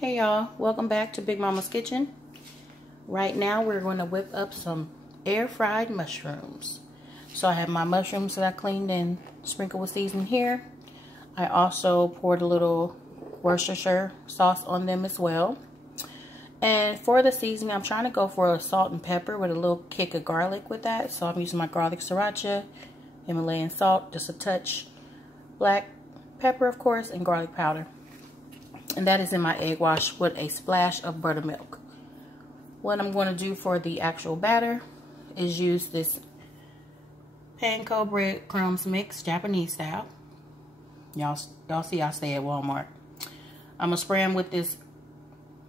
Hey y'all, welcome back to Big Mama's Kitchen. Right now we're going to whip up some air fried mushrooms. So I have my mushrooms that I cleaned and sprinkled with seasoning here. I also poured a little Worcestershire sauce on them as well. And for the seasoning, I'm trying to go for a salt and pepper with a little kick of garlic with that. So I'm using my garlic sriracha, Himalayan salt, just a touch, black pepper of course, and garlic powder. And that is in my egg wash with a splash of buttermilk. What I'm going to do for the actual batter is use this panko breadcrumbs mix, Japanese style. Y'all see I stay at Walmart. I'm going to spray them with this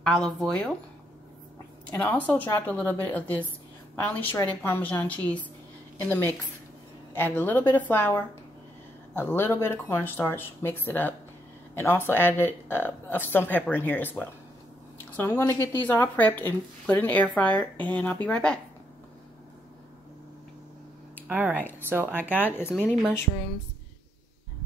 olive oil. And I also dropped a little bit of this finely shredded Parmesan cheese in the mix. Added a little bit of flour, a little bit of cornstarch, mixed it up. And also added some pepper in here as well. So I'm going to get these all prepped and put in the air fryer, and I'll be right back. Alright, so I got as many mushrooms,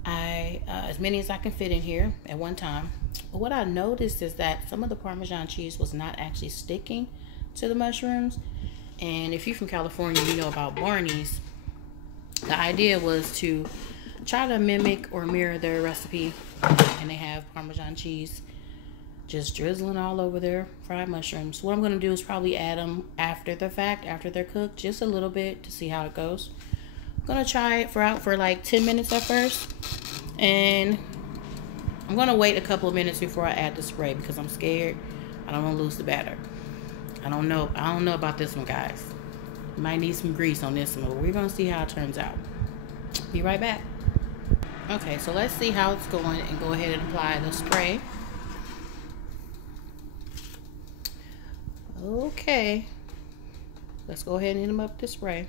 as many as I can fit in here at one time. But what I noticed is that some of the Parmesan cheese was not actually sticking to the mushrooms. And if you're from California, you know about Barney's. The idea was to try to mimic or mirror their recipe, and they have Parmesan cheese just drizzling all over their fried mushrooms. What I'm going to do is probably add them after the fact, after they're cooked, just a little bit to see how it goes. I'm going to try it out for like 10 minutes at first, and I'm going to wait a couple of minutes before I add the spray because I'm scared I don't want to lose the batter. I don't know about this one, guys. Might need some grease on this one, but we're going to see how it turns out. Be right back. Okay, so let's see how it's going and go ahead and apply the spray. Okay, let's go ahead and hit them up with the spray.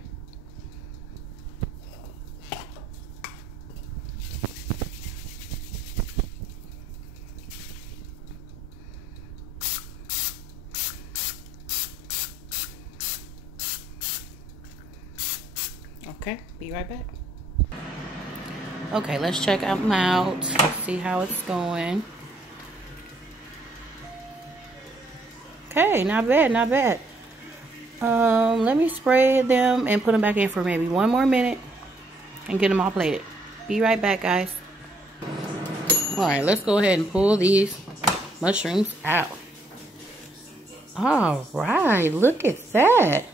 Okay, be right back. Okay, let's check them out. Let's see how it's going. Okay, not bad, not bad. Let me spray them and put them back in for maybe 1 more minute and get them all plated. Be right back, guys. Alright, let's go ahead and pull these mushrooms out. Alright, look at that.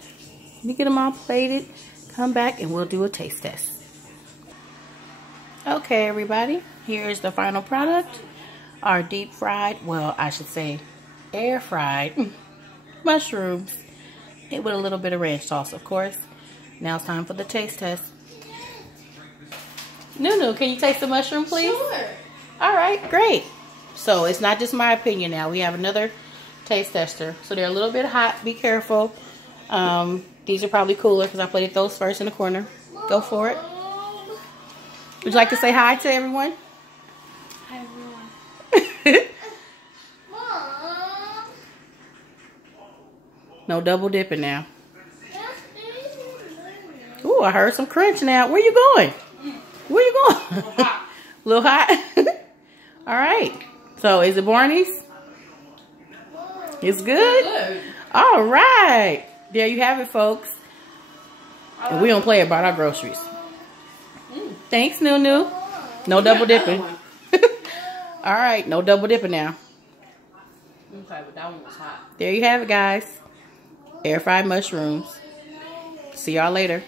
Let me get them all plated. Come back and we'll do a taste test. Okay, everybody, here's the final product. Our deep fried, well, I should say air fried mushrooms with a little bit of ranch sauce, of course. Now it's time for the taste test. Nunu, can you taste the mushroom, please? Sure. All right, great. So it's not just my opinion now. We have another taste tester. So they're a little bit hot. Be careful. These are probably cooler because I plated those first in the corner. Go for it. Would you like to say hi to everyone? Hi, everyone. Mom. No double dipping now. Ooh, I heard some crunch now. Where you going? Where you going? A little hot. All right. So is it Barney's? It's good? All right. There you have it, folks. And we don't play about our groceries. Thanks, Nunu. No double dipping. All right, no double dipping now. Okay, but that one was hot. There you have it, guys. Air fried mushrooms. See y'all later.